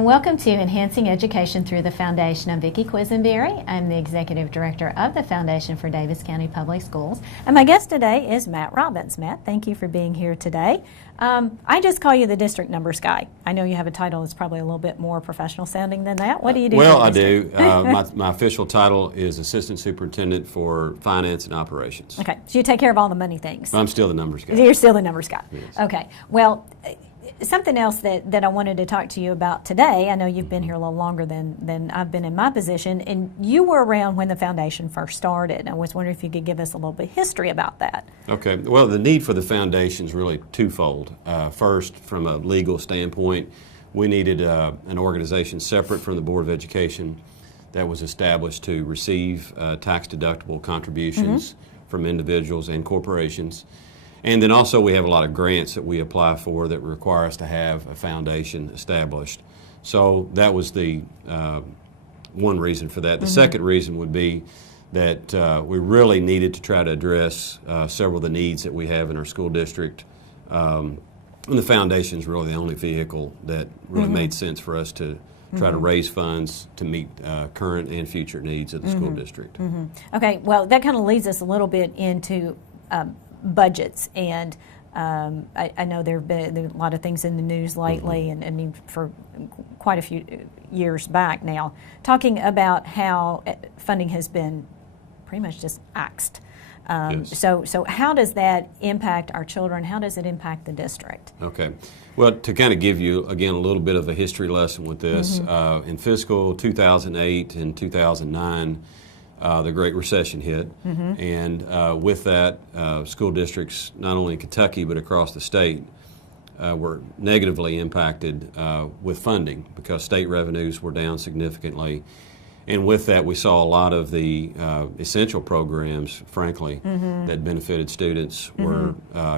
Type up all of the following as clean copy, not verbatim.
and welcome to Enhancing Education Through the Foundation. I'm Vicki Quisenberry. I'm the Executive Director of the Foundation for Davis County Public Schools. And my guest today is Matt Robbins. Matt, thank you for being here today. I just call you the district numbers guy. I know you have a title that's probably a little bit more professional sounding than that. What do you do? Well, I do. My official title is Assistant Superintendent for Finance and Operations. Okay, so you take care of all the money things. I'm still the numbers guy. You're still the numbers guy. Yes. Okay, well, something else that I wanted to talk to you about today, I know you've been here a little longer than I've been in my position, and you were around when the foundation first started. I was wondering if you could give us a little bit of history about that. Okay, well, the need for the foundation is really twofold. First, from a legal standpoint, we needed an organization separate from the Board of Education that was established to receive tax-deductible contributions from individuals and corporations. And then also we have a lot of grants that we apply for that require us to have a foundation established. So that was the one reason for that. The second reason would be that we really needed to try to address several of the needs that we have in our school district. And the foundation is really the only vehicle that really made sense for us to try to raise funds to meet current and future needs of the school district. Okay, well, that kind of leads us a little bit into budgets, and I know there have been a lot of things in the news lately, and I mean for quite a few years back now, talking about how funding has been pretty much just axed. Yes. So how does that impact our children? How does it impact the district? Okay. Well, to kind of give you, again, a little bit of a history lesson with this, in fiscal 2008 and 2009, the Great Recession hit, and with that, school districts, not only in Kentucky but across the state, were negatively impacted with funding because state revenues were down significantly. And with that, we saw a lot of the essential programs, frankly, that benefited students were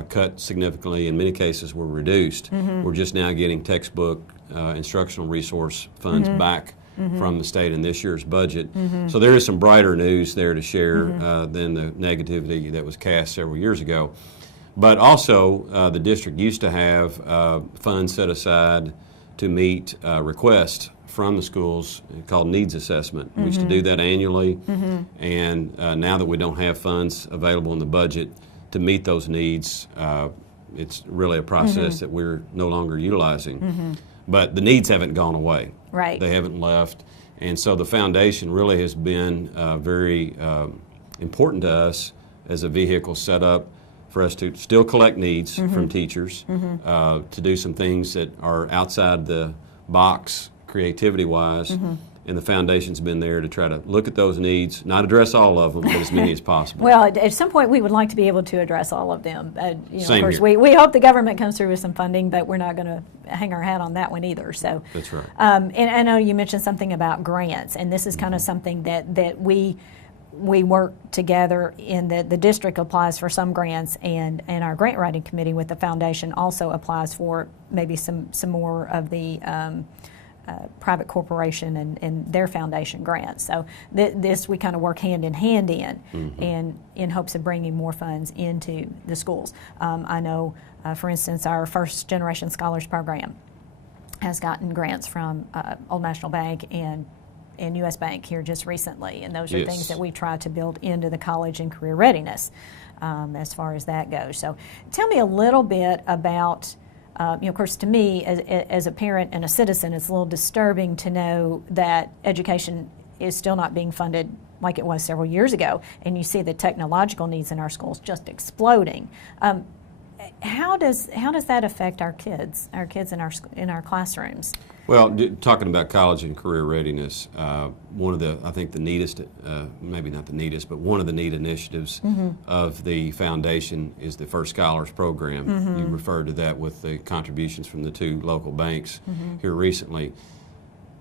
cut significantly. In many cases, were reduced. We're just now getting textbook instructional resource funds back from the state in this year's budget. So there is some brighter news there to share than the negativity that was cast several years ago. But also, the district used to have funds set aside to meet requests from the schools called needs assessment. We used to do that annually, and now that we don't have funds available in the budget to meet those needs, it's really a process that we're no longer utilizing. But the needs haven't gone away. Right. They haven't left. And so the foundation really has been very important to us as a vehicle set up for us to still collect needs from teachers, to do some things that are outside the box creativity-wise. And the foundation's been there to try to look at those needs, not address all of them, but as many as possible. Well, at some point we would like to be able to address all of them. Same of course, here. we hope the government comes through with some funding, but we're not going to hang our hat on that one either. So That's right. And I know you mentioned something about grants, and this is kind of something that we work together in that the district applies for some grants, and our grant writing committee with the foundation also applies for maybe some more of the private corporation and their foundation grants. So this we kind of work hand in hand and in hopes of bringing more funds into the schools. I know, for instance, our First Generation Scholars Program has gotten grants from Old National Bank and U.S. Bank here just recently, and those are things that we try to build into the college and career readiness as far as that goes. So tell me a little bit about of course, to me, as a parent and a citizen, it's a little disturbing to know that education is still not being funded like it was several years ago, and you see the technological needs in our schools just exploding. How does that affect our kids in our classrooms? Well, talking about college and career readiness, one of the, I think the neatest, maybe not the neatest, but one of the neat initiatives of the foundation is the First Scholars Program. You referred to that with the contributions from the two local banks here recently.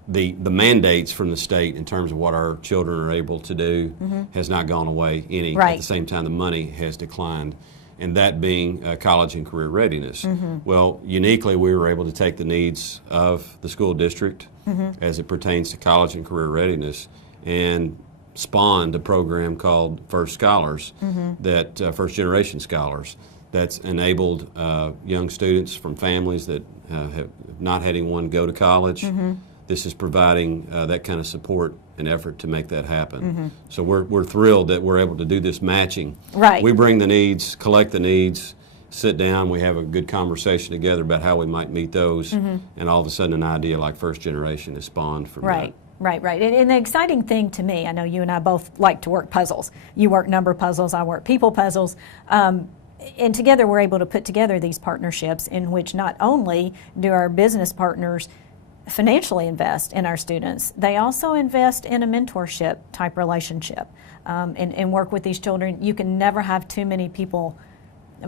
The mandates from the state in terms of what our children are able to do has not gone away any. Right. At the same time, the money has declined. And that being college and career readiness. Well, uniquely, we were able to take the needs of the school district as it pertains to college and career readiness and spawned a program called First Scholars, that First Generation Scholars, that's enabled young students from families that have not had anyone go to college this is providing that kind of support and effort to make that happen. So we're thrilled that we're able to do this matching. Right. We bring the needs, collect the needs, sit down, we have a good conversation together about how we might meet those, and all of a sudden an idea like First Generation is spawned from that. Right. And the exciting thing to me, I know you and I both like to work puzzles. You work number puzzles, I work people puzzles. And together we're able to put together these partnerships in which not only do our business partners financially invest in our students, they also invest in a mentorship type relationship and work with these children. You can never have too many people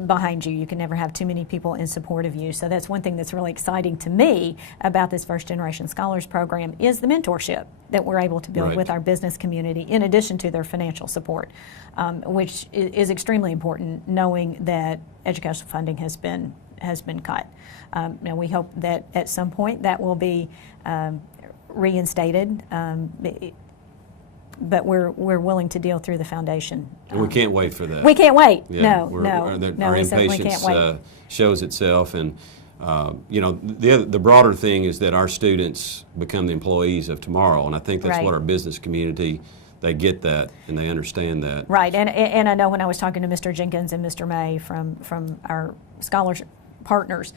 behind you. You can never have too many people in support of you. So that's one thing that's really exciting to me about this First Generation Scholars Program is the mentorship that we're able to build with our business community in addition to their financial support, which is extremely important knowing that educational funding has been cut. Now we hope that at some point that will be reinstated. But we're willing to deal through the foundation. And we can't wait for that. We can't wait. Yeah, No, our we certainly can't impatience wait. shows itself, and the broader thing is that our students become the employees of tomorrow, and I think that's what our business community, they get that and they understand that. Right, and I know when I was talking to Mr. Jenkins and Mr. May from our scholars partners,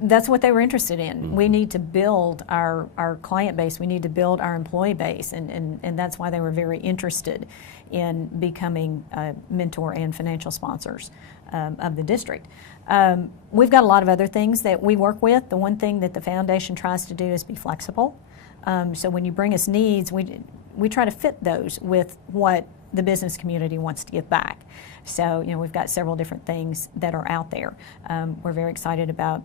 that's what they were interested in. We need to build our client base. We need to build our employee base, and that's why they were very interested in becoming mentor and financial sponsors of the district. We've got a lot of other things that we work with. The one thing that the foundation tries to do is be flexible. So when you bring us needs, we try to fit those with what the business community wants to give back. So we've got several different things that are out there. We're very excited about,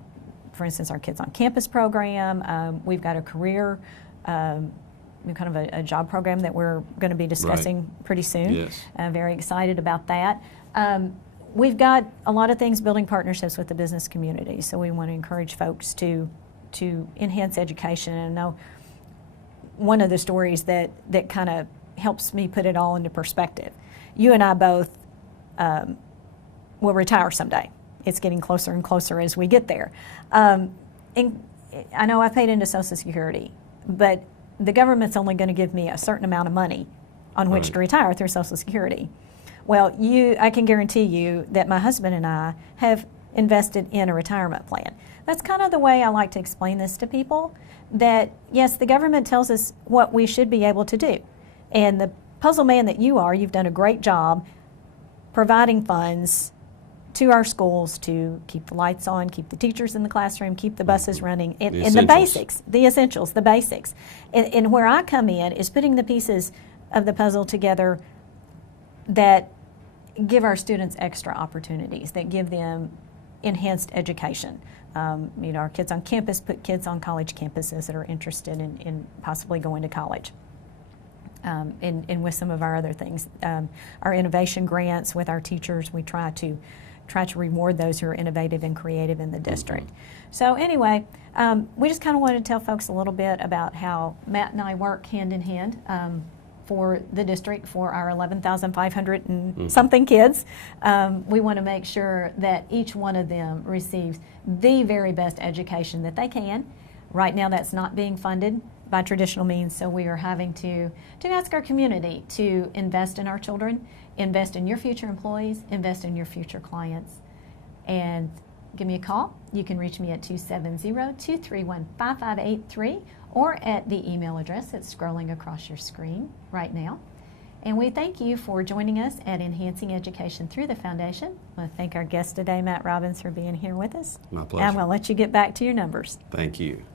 for instance, our Kids on Campus program. We've got a career, kind of a job program that we're going to be discussing pretty soon. Yes. Very excited about that. We've got a lot of things building partnerships with the business community, so we want to encourage folks to enhance education. And I know one of the stories that kind of helps me put it all into perspective. You and I both will retire someday. It's getting closer and closer as we get there. And I know I paid into Social Security, but the government's only going to give me a certain amount of money on which to retire through Social Security. Well, I can guarantee you that my husband and I have invested in a retirement plan. That's kind of the way I like to explain this to people, that yes, the government tells us what we should be able to do. And the puzzle man that you are, you've done a great job providing funds to our schools to keep the lights on, keep the teachers in the classroom, keep the buses running, and the basics, the essentials, the basics. And where I come in is putting the pieces of the puzzle together that give our students extra opportunities, that give them enhanced education. Our Kids on Campus put kids on college campuses that are interested in possibly going to college. And with some of our other things. Our innovation grants with our teachers, we try to reward those who are innovative and creative in the district. So anyway, we just kind of wanted to tell folks a little bit about how Matt and I work hand in hand for the district, for our 11,500 and something kids. We want to make sure that each one of them receives the very best education that they can. Right now that's not being funded by traditional means, so we are having to ask our community to invest in our children, invest in your future employees, invest in your future clients. And give me a call. You can reach me at 270-231-5583 or at the email address that's scrolling across your screen right now. And we thank you for joining us at Enhancing Education Through the Foundation. I want to thank our guest today, Matt Robbins, for being here with us. My pleasure. I'm going to let you get back to your numbers. Thank you.